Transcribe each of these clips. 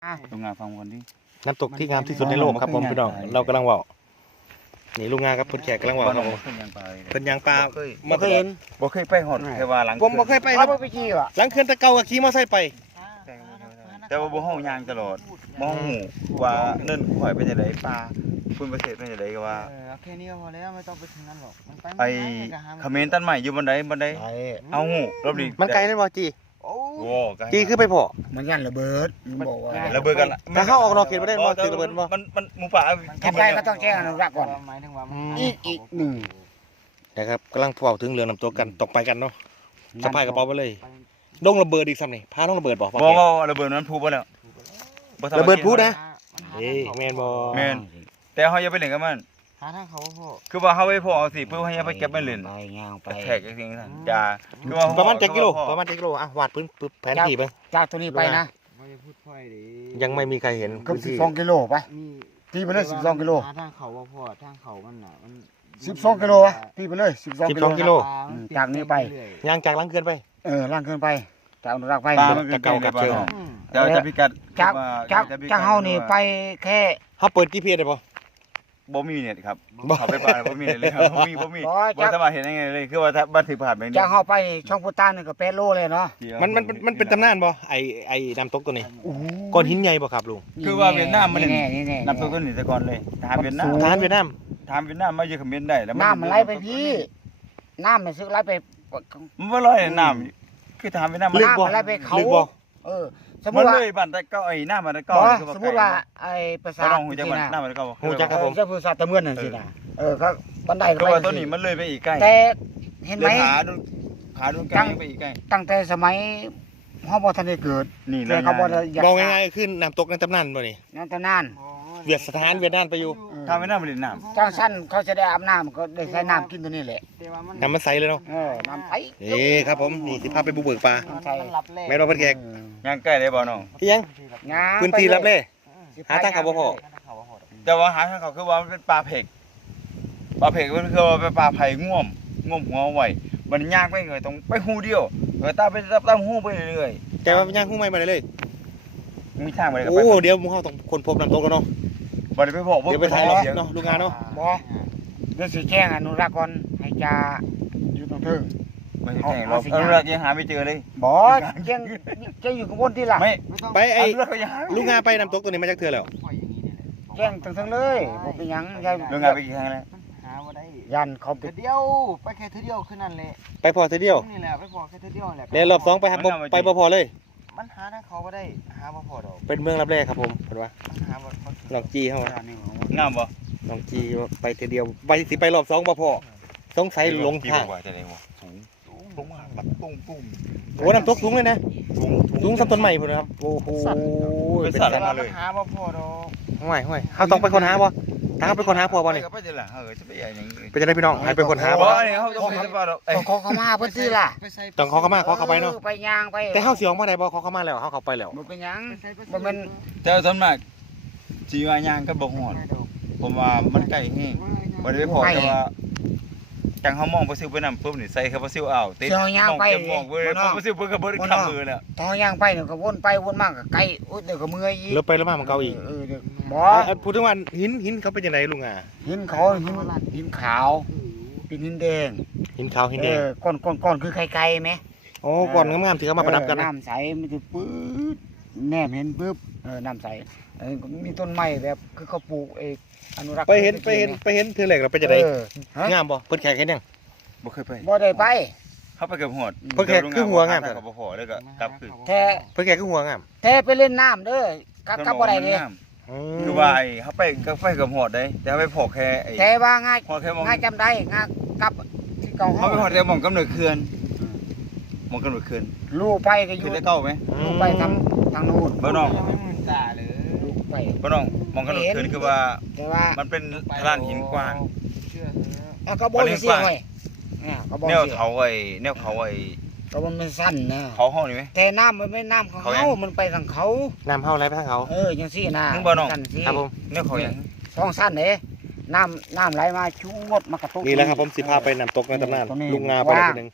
ลุงงาฟังคนที่น้ำตกที่งามที่สุดในโลกครับผมพี่น้องเรากำลังว่านี่ลุงงาครับเพิ่นแขกกำลังว่าครับผมขึ้นยังปลาเพิ่นยางปลาบ่เคยเห็นบ่เคยไปหอดแค่ว่าหลังผมบ่เคยไปคเขารับบ่ไปขี่ว่ะหลังเขื่อนตะเกากับขี่มอเตอร์ไซค์ไปแต่ว่าบ่ห้องยางตลอดบ่ห้องหูว่าเนิ่นข่อยไปจะไดปลาคุณประเทศไปจะไดก็ว่าแค่นี้ก็พอแล้วไม่ต้องไปถึงนั้นหรอกมันไปไปเขมรตันใหม่อยู่บันไดเอาหูรอบนี้มันไกลนั่นบ่จีโอ้โว้ไกลจีคือไปพอมันยันระเบิดมันบอกว่าระเบิดกันละถ้าเข้าออกนอกเขตบ่ได้บ่ติดระเบิดบ่มันหมูป่าทำได้ก็ต้องแจ้งอนุรักษ์ก่อนหมายถึงว่าอีกหนึ่งนะครับกำลังเฝ้าถึงเรื่องน้ำตกกันตกไปกันเนาะสะพายกระเป๋าไปเลยดงระเบิดอีกซ้ำนี่พาดงระเบิดบ่บ่ระเบิดนั้นพูบ่แล้วระเบิดพูดนะเอ้แม่นบ่แม่นแต่เฮาอย่าไปเล่นกับมันหาทางเขาพ่อคือว่าเฮาไปพอเอาสิเพื่อให้ไปเก็บมันเล่นไปย่างไปแขกจังซี่ซั่นอย่าคือว่าประมาณ7กิโลประมาณ7กิโลอ่ะวาดพื้นแผนที่เบิ่งจากตัวนี้ไปนะไม่ได้พูดพ่อยดิยังไม่มีใครเห็นเกือบพื้นที่ 12กิโลไปมีตีไปเลย12กิโลหาทางเขาว่าพ่อทางเขามันน่ะมัน 12กิโลวะตีไปเลย12กิโล 12กิโลจากนี้ไปย่างจากหลังเขื่อนไปล่างขึ้นไปจากอนุรักษ์ไปปลามันเป็นเก่ากับเจอจะพิกัดจากเฮานี่ไปแค่เฮาเปิด GPS ได้บ่บ่มีเน็ตครับเขาไปปลาบ่มีเน็ตเลยบ่มีบ่สามารถเห็นได้ไงเลยคือว่าถ้าบันทึกผ่านไปจากเฮาไปช่องพุตานนี่ก็8โลเลยเนาะมันเป็นตำนานบ่ไอ้น้ำตกตัวนี้โอ้โหก้อนหินใหญ่บ่ครับลุงคือว่าเวียดนามมันนี่นำตัวต้นนี่แต่ก่อนเลยทหารเวียดนามทหารเวียดนามทหารเวียดนามมาอยู่เขมรได้แล้วน้ำมันไหลไปพี่น้ำมันซึกไหลไปมันบ่ลอยน้ำคือทหารเวียดนามมันน้ำมันไหลไปเขาลึกบ่สมมมันติว่าเลยบ้านตะเก้าไอ้น้ำมันตะเก้าสมมติว่าไอ้ประสาทน้องหูจักสิมันนะน้ำมันตะเก้าหูจักครับผมเจ้าประสาทตะเมือนนั่นสินะก็บันไดคือว่าตัวนี้มันเลยไปอีกใกล้แต่เห็นไหมขาดูใกล้ไปอีกใกล้ตั้งแต่สมัยเฮาบ่ทันได้เกิดนี่เลแต่ยเขาบ่ได้อยากบอกง่ายๆคือน้ำตกในตำนานบ่นี่นั่นแต่นานเวียดสถานเวียดนามไปอยู่ทหารเวียดนามมันเล่นน้ำจังซั่นเขาจะได้อาบน้ำก็ได้ใช้น้ำกินตัวนี้แหละน้ำมันใสเลยเนาะน้ำไผนี่ครับผมนี่สิพาไปบุกเบิกป่ามันรับแรกแม่นบ่เพิ่นแขกย่างใกล้ได้บ่น้องอีหยังงาพื้นที่รับแลหาทางเข้าบ่พอแต่ว่าหาทางเขาคือว่ามันเป็นปลาเผ็กปลาเผ็กมันคือว่าเป็นปลาไผ่ง่วมหัวไว้มันยากไปเลยต้องไปหูเดียวตามไปตามหูไปเรื่อยแต่ว่าย่างหุ้งใหม่มาได้เลยมีทางไปเลยโอ้เดี๋ยวหมู่เฮาต้องคนพบน้ำตกแล้วเนาะบ่ได้ไปบอกเดี๋ยวไปถ่ายรอบเนาะลูกงานเนาะบ่เดี๋ยวสิแจ้งอนุรักษ์ก่อนให้จ่าอยู่ตรงถึงไม่ใช่แข่งเราอนุรักษ์ยังหาไม่เจอเลยบ่แจ้งอยู่ข้างบนที่ล่ะไม่ไปไอ้อนุรักษ์ก็ยังหาลูกงานไปน้ำตกตัวนี้มาจากเทื่อแล้วแจ้งถึงเลยบ่เป็นหยังยายเรื่องงานไปกี่ครั้งแล้วหาว่าได้ยันเขาไปเดียวไปแค่เดียวคือนั่นแหละไปพอเทื่อเดียวนี่แหละไปพอแค่เดียวแหละแล้วรอบ2ไปหาบ่ไปบ่พอเลยมันหาทางเขาบ่ได้หาบ่พอดอกเป็นเมืองรับแลครับผมเพิ่นว่ามันหาบ่พอน้องจีเฮาว่างามบ่น้องจีว่าไปเทื่อเดียวไปสิไปรอบ2บ่พอสงสัยหลงทางจะได้บ่สูงลงมาแบบตุ้มโอ้น้ำตกสูงเลยนะสูงสักต้นใหม่พุ่นนะครับโอ้โหเป็นสัตว์แต่ว่ามันหาบ่พอดอกห่วยเฮาต้องไปค้นหาบ่ถ้าเฮาไปค้นหาพอบ่นี่ไปจะล่ะจะไปใหญ่ยังเป็นจังได๋พี่น้องให้ไปค้นหาบ่บ่นี่เขาต้องไปบ่ดอกขอเขามาเพิ่นสิล่ะต้องขอเข้ามาขอเข้าไปเนาะไปย่างไปแต่เฮาสิออกมาได้บ่ขอเข้ามาแล้วเฮาเข้าไปแล้วบ่เป็นหยังบ่แม่นแต่ส่วนมากสิว่ายางก็บ่ฮอดผมว่ามันใกล้แฮงบ่ได้ไปพอแต่ว่าจังเฮามองบ่ซิวไปนำปุ๊บนี่ใส่ครับบ่ซิวอ้าวติดมองเว้ยบ่ซิวเพิ่นก็บ่ได้ขับมือแล้วทอย่างย่างไปเนี่ยก็วนไปวนมาก็ไกลโอ้ยเดี๋ยวก็เมื่อยอีกแล้วไปแล้วมามันเก่าอีกเดี๋ยวบ่พูดถึงว่าหินเขาเป็นจังไดลุงอ่ะหินเขาหินขาวเป็นหินแดงหินขาวหินแดงก้อนคือไข่ๆไหมโอ้ก่อนงามๆที่เขามาประดับกันนะน้ำใสมันจะปื๊ดแนมเห็นปุ๊บน้ำใสมีต้นไม้แบบคือเขาปลูกอนุรักษ์ไปเห็นเทื่อแรกเราเป็นจังไดฮะงามบ่เพิ่นแขกเห็นยังบ่เคยไปบ่ได้ไปเขาไปเกือบหอดเพิ่นแค่คือหัวงามแต่ก็บ่พอแล้วก็กลับคือแท้เพิ่นแขกคือหัวงามแท้ไปเล่นน้ำเด้อกลับบ่ได้เลยคือว่าเขาไปก็ไปเกือบหอดได้แต่เขาไปพอแค่ไอ้แท้ว่าง่ายพอแค่มองง่ายจำได้ง่ายกลับที่เก่าเขาไปหอดแต่มองกำเนิดเขื่อนมองกำเนิดเขื่อนลูกไปก็อคืยู่อได้เก้าไหมลูกไปทางนู้นบ่น้องไม่มึนตาเลยลูกไปบ่น้องมองกำเนิดเขื่อนคือว่าแต่ว่ามันเป็นลานหินกว้างเชื่อเถอะก็บ่ได้เสียไว้เนี่ยก็บ่แนวเสียเขาไอ้แนวเขาไอ้ก็มันเป็นสั้นนะเขาห้องนี่ไหมแต่น้ำมันไม่น้ำของเขายัเขางมันไปทางเขาน้ำเฮาไหลไปทางเขาจังซี่นะมึงบ่น้องสั้นสิครับผมแนวเขาอย่างสองสั้นเด้น้ำไหลมาชูดมากระตุกนี่แหละครับผมสิพาไปน้ำตกในตำนานตรงนี้ลุงงาไปแล้วทีนึง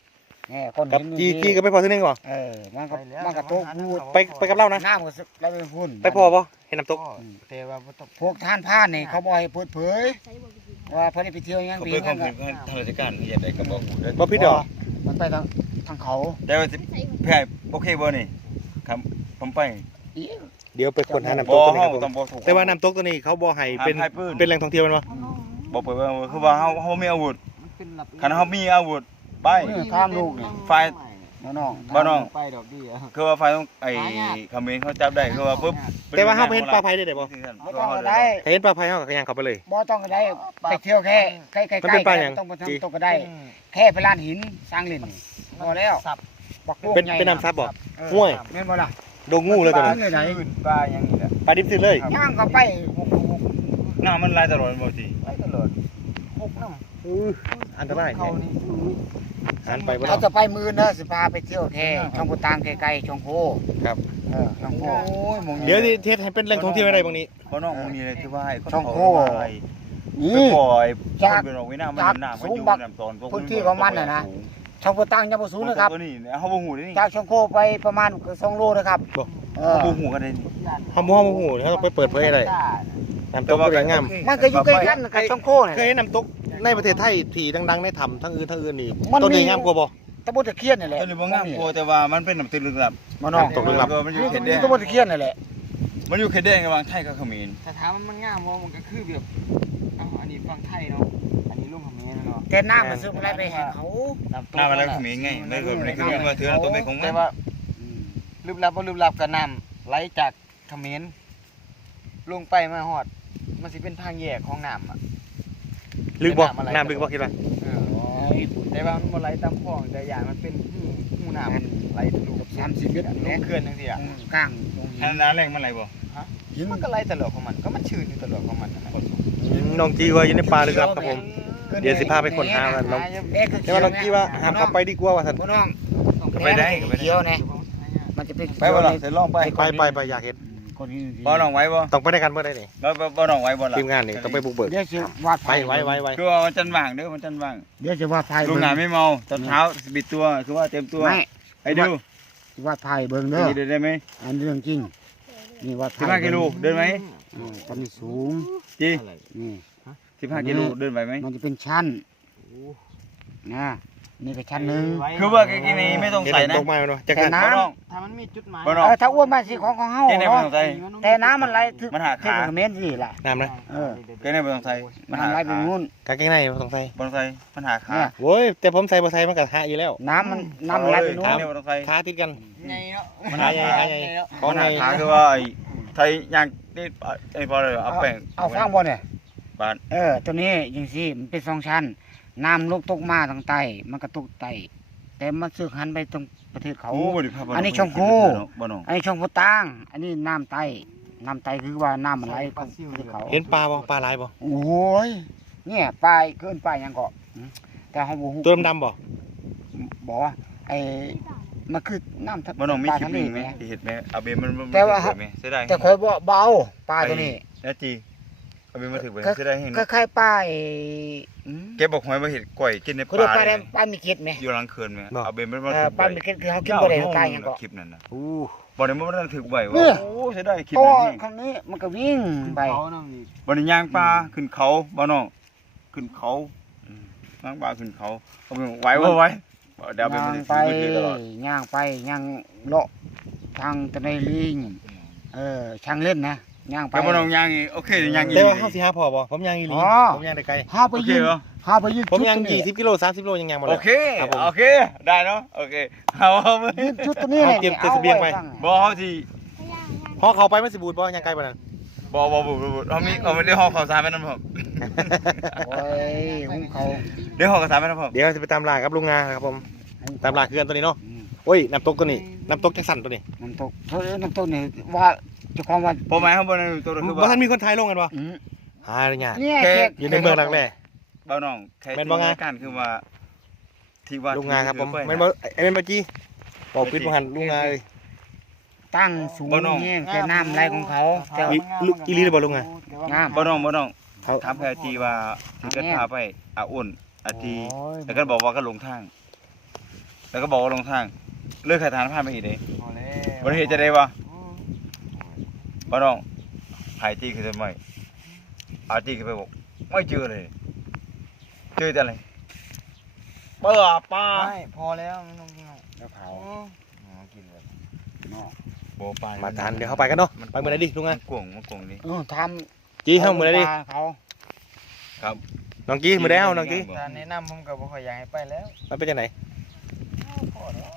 แน่คนกับเห็นจีก็ไปพอเท่านึงก่อนมันก็โต๊ะพูดไปกับเรานะน้ำก็แล้วไปพูดไปพอบ่เห็นน้ำตกแต่ว่าบ่ต้องพวกท่านพานนี่เขาบ่ให้เปิดเผยว่าเพิ่นได้ไปเที่ยวยังเขาปีเปิดความกัผิดทางราชการที่จะได้ก็บอกได้บ่ผิดดอกมันไปทางเขาแต่ว่าสิแพ้โอเคบ่นี่ครับผมไปอีกเดี๋ยวไปค้นหาน้ำตบ่กตัวนี้เฮาครับผต้องมบ่ถูกแต่ว่าน้ำตกตัวนี้เขาบ่ให้เป็นห้ามให้ปืนเป็นแหล่งท่องเที่ยวแมันบ่บ่เปิดว่าคือว่าเฮามีอาวุธมันเป็นหลับคันเฮามีอาวุธไปนี่ข้ามลูกนี่ฝ่ายน้องบ่น้องไปดอกดีอ่ะคือว่าฝ่ายต้องไอ้เขมรเขาจับได้คือว่าปุ๊บแต่ว่าเฮาไปเห็นปลาไผ่ได้บ่บ่ต้องก็ได้ถ้าเห็นปลาไผ่เฮาก็ย่างเข้าไปเลยบ่ต้องก็ได้ไปเที่ยวแค่ใกล้ๆมันเป็นปลาหยังต้องไปทำตกก็ได้ แค่ไปลานหินสร้างเล่นนี่พอแล้วสับบักพวกเป็นใหญ่เป็นน้ำซับบ่เออห้วยแม่นบ่ล่ะดงงูเลยตัวนี้ปลาไหนปลาอย่างนี้แหละปลาดิบซื้อเลยย่างก็ไปน้ำมันลายตลอดบ่ติไปตลอดพกน้ำอันตรายเขาแท้นี่หันไปบ่เราได้จะไปมือเนอะสิพาไปเที่ยวแค่ช่องกุตางไกลๆช่องโพครับช่องโพโอ้ยมองเดี๋ยวสิเทศให้เป็นแหล่งท่องเที่ยวได้บางนี้บ่น้องมองนี่เลยที่ว่าให้เขาช่องโพไปนี่ปล่อยจากเป็นออกไว้น้ำมันจากน้ำมันสูอง ยู่บักน้ำตอนพวกพื้นที่ของมันน่ะนะ ช่องกุตางยังบ่สูงนะครับตัวนี้เฮาบ่ฮู้นี่จากช่องโพไปประมาณ2 โลนะครับบ่เอเฮาอบ่ฮู้กันได้นี่เฮาบ่ฮู้เขาต้องไปเปิดเผยได้น้ำตกก็งามมันก็อยู่ใกล้กันกับช่องโพนี่เคยเห็นน้ำตกในประเทศไทยที่ดังๆในถ้ำทั้งอื่นนี่มันต้นมีนี้งามกว่าบ่ตะบนตะเคียนนี่แหละตัวนี้บ่งามกว่าแต่ว่ามันเป็นน้ำตื้นลึกลับมาน้องตกลึกลับมันอยู่เขตแดงตะบนตะเคียนนี่แหละมันอยู่เขตแดงระหว่างไทยกับเขมรแต่ถามว่ามันงามบ่มันก็คือแบบอันนี้ฝั่งไทยเนาะอันนี้ลุงของเมียเนาะแต่น้ำมันซื้อมาได้ไปให้เขาน้ำมันแล้วเขมรไงไม่เกิดมันคือว่าถือน้ำตัวเป็นของมัแต่นว่าลึกลับบ่ลึกลับกับน้ำไหลจากเขมรลงไปมาฮอดมันสิเป็นทางแยกของน้ำอ่ะลึกบ่น้ำลึกบ่คิดว่าแต่ว่ามันบ่ไหลตามคลองแต่อย่างมันเป็นหูน้ำมันไหลทะลุ 30 เมตรลแหละงเขื่อนจังซี่อ่ะกลางตรงอันนั้นแรงมันไหลบ่หินมันก็ไหลตลอดของมันก็มันชื้นอยู่ตลอดของมันนั่นแหละน้องจีว่าอยู่ในป่าลึกลับครับผม เดี๋ยวสิพาไปค้นหามันน้องเอ๊ะคือแต่ว่าน้องจีว่าห้ามเข้าไปดีกว่าว่าท่านบ่น้องก็ไปได้ก็ไปเขียวได้นะมันจะเป็นไปบ่ล่ะเสร็จลองไปไปอยากเห็นคนนี้บ่น้องไหว้บ่ต้องไปด้วยกันเมื่อใดนี่บ่น้องไหว้บ่ล่ะทีมงานนี่ต้องไปบุกเบิกเดี๋ยวสิวาดไปไว้คือว่ามันจันว่างเด้อมันจันว่างเดี๋ยวสิวาดไพ่ลุงหนาไม่เมาตอนเช้าบิดตัวคือว่าเต็มตัวไม่ให้ดูสิวาดไพ่เบิ่งเด้อเดินได้ไหมอันเรื่องจริงนี่วาดไพ่ 15กิโลเดินไหมตอนนี้สูงจีนี่ 15กิโลเดินไหวไหมมันจะเป็นชั้นนะนี่ก็ชั้นหนึงคือว่ากินนี้ไม่ต้องเห็นใส่นะตกมาเนาะจะแต่กันน้บ่น้องถ้ามันมีจุดหมายบ่น้องถ้าอ้วนมาสิของเฮากินนี้ไม่เนาะต้องใส่แต่น้ำมันไหลถึงมันหาขาถึงเมตรสิล่ะน้ำนะกินนี้ไม่ต้องใส่มันหาน้ำไหลไปขานู่นกางเกงในต้องใส่บ่ต้องใส่มันหาขาเนี่ยโว้ยแต่ผมใส่บ่ใส่มันก็หาอยู่แล้วน้ำมันไหลไปนู่กินนนี้บ่ต้องใส่ขาติดกันไงเนาะมันหาขาของมันในหาขาคือว่าไทยย่างนี่ไอ้พอเลยเอาแป้งเอาฟังบ่เนี่ยบานตัวนี้จังซี่มันเป็นสองชั้นน้ำลูกตกมาทางใต้มันก็ตกใต้แต่มันสึกหันไปตรงประเทศเขาโอ้บ่ได้พาบ่อันนี้ช่องโคบ่น้องอันนี้ช่องพุตาง อันนี้น้ำใต้คือว่าน้ำมันไหลของประเทศเขาเห็นปลาบ่ปลาหลายบ่โอ้ยเนี่ยปลายเกินปลายหยังก็แต่เฮาบ่ฮู้ตัวดำๆบ่บอกว่าไอ้มันคือน้ำทะบ่น้องมีปลาคลิปทะเลนึงไหมแหมที่เห็นไหมเอาเบมันแต่ว่าไหมเสียดายแต่ข่อยบ่เบาปลาตัวนี้แล้วจีเอาเบมาถึงไปก็เสียดายเห็นคล้ายๆปลาไอ้แกบอกหอยมาเห็ดก่อยกินในเขาปเรียกลาปลาเลแดยงปลามีเกล็ดไหมอยู่หลังเขื่อนไหมเอาเบมันมาถึงปลามีเกล็ดคือเขากินบ่ได้ตายหยังก็คลิปนั้นนะอู้บ่ได้มันถึงไหวเนี่ว่าย โอ้เสียดายคลิปตัวนั้นนี่ครั้งนี้มันก็วิ่งไปเขาน้ำนี่บ่ได้ย่างปลาขึ้นเขาบ่น้องขึ้นเขาย่างปลาขึ้นเขาเอาไปไหวบ่ไหวเดี๋ยวเอาเบย่ามันงไปถือตลอดย่างไปย่างเลาะทางตะไนลิงช่างเล่นนะย่างไปแต่บ่น้องย่างอีกโอเคย่างอีแต่ว่าเฮาสิหาพอบ่ผมย่างอีหลีอ๋อผมย่างได้ไกลห้าไปโอเคยืนเหรอห้าไปยืนผมย่างจุดตัวนี้ 20กิโล30โลยังย่างบ่โอได้เคครับผมโอเคได้เนาะโอเคเอามือยืนจุดตัวนี้เอาเก็บเสบียงไว้บ่เฮาสิพอเข้าไปมันสิบูดบ่ย่างไกลบ่นั่นบ่เฮามีเอาไม่ได้ห่อข้าวสารไปนำผมโอ้ยหุ้มเขาเดี๋ยวห่อข้าวสารไปนำผมเดี๋ยวจะไปตามล่ากับลุงงาครับผมตามล่าเขื่อนตัวนี้เนาะโอ้ยน้ำตกตัวนี้น้ำตกจักสันตัวนี้น้ำตกน้ำตกนี่ว่าเจ้าของว่าผมหมายเขาบ่ได้ตัวคือบ่ว่าทันมีคนไทยลงกันบ่อืมหาเลยเนี่ยเนี่ยแค่แค่อยู่ในเมืองหลักแหล่เบาน้องแค่แม่นบ่งาการคือว่าที่ว่าลุงงาครับผมที่แม่นบ่ไอ้แม่นบ่จีบอกปิดบ่หันลุงงาเลยตั้งสูงแห้งแต่น้ำไหลของเขาแต่อีหลีได้บ่ลุงงาน้ำบ่น้องเขาถามแพทีว่าที่เกิดแม่นพาไปอาอุ่นอาทีโอ้ยแล้วก็บอกว่าก็หลงทางแล้วก็บอกว่าลงทางเลือกขายทานผ่านไปอีกเด้พอแล้ววันนี้จะได้วะอืมบ่น้องหายจี้คือจะไม่อาจี้คือไปบอกไม่เจอเลยเจอแต่อะไรปลาไม่พอแล้วไม่ต้องกินหรอกแล้วเผาอ๋อกินเลยเนาะบ่ปลามาทานเดี๋ยวเข้าไปกันเนาะไปมื้อไหนดิลุงมัอ่ะนกวงนี่ทำจี้เฮามื้อไหนดิเขาครับน้องจี้มื้อใดเฮาน้องจี้ถ้าแนะนำผมก็บ่ค่อยอยากให้ไปแล้วมันเป็นจังได๋พอแล้ว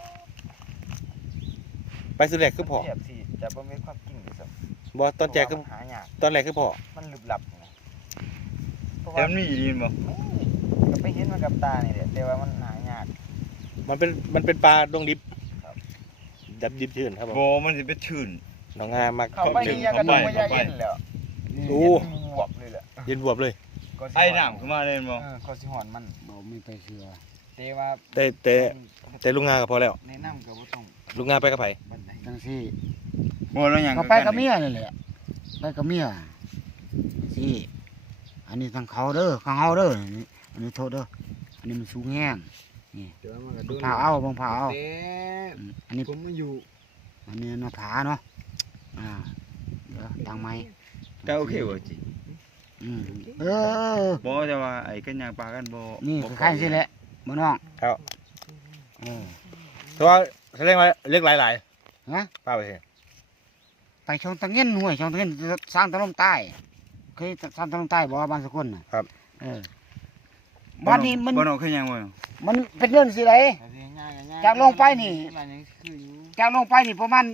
ไปสุดแรกคือพ่อเทียบสิจะบ่มีความจริงที่สุดบ่ตอนแจกคือหายากตอนแรกคือพ่อมันลึกลับนะเพราะแต่ว่ามันมีอีดินบ่ก็ไปเห็นมากับตานี่แหละแต่ว่ามันหายากมันเป็นปลาดงดิบครับดับดิบชื้นครับผมบ่มันสิเป็นชื่นน้องงามักเข้าไปนี่ยังกระดงมายาเย็นแล้วโอ้เย็นบวบเลยแหละเย็นบวบเลยก็สิไอ้น้ำขึ้นมาเลยบ่ก็สิหอนมันบ่ไม่ไปเชื่อแต่ว่าแต่ลุงงาก็พอแล้วแนะนำก็บ่ต้องลุงงาไปกับไผบันไดจังซี่บ่แล้วหยังก็ไปกับเมียนี่แหละไปกับเมียสิอันนี้ทางเขาเด้อข้างเฮาเด้ออันนี้โทษเด้ออันนี้มันสูงแห้งเดี๋ยวมันก็บังพาเอาบังพาเอาแต่อันนี้ผมมาอยู่อันนี้หน้าผาเนาะเดี๋ยวตังไม้ก็โอเคบ่จิเออบ่แต่ว่าไอ้กันยางปลากันบ่นี่คือใครสิแหละบ่น้องครับเออเพราะว่าแสดงว่าเล็กหลายฮะๆป้าไปสิไปช่องตะเงินห้วยช่องตะเงินสร้างตะลมใต้เคยสร้างตะลมใต้บ่บ้านสกุลน่ะครับเออบ้านนี้มันบ่น้องเคยยังบ่มันเป็นเรื่องสิไดแต่เรื่องง่ายๆจากลงไปนี่มันยังคืออยู่จากลงไปนี่ประมาณ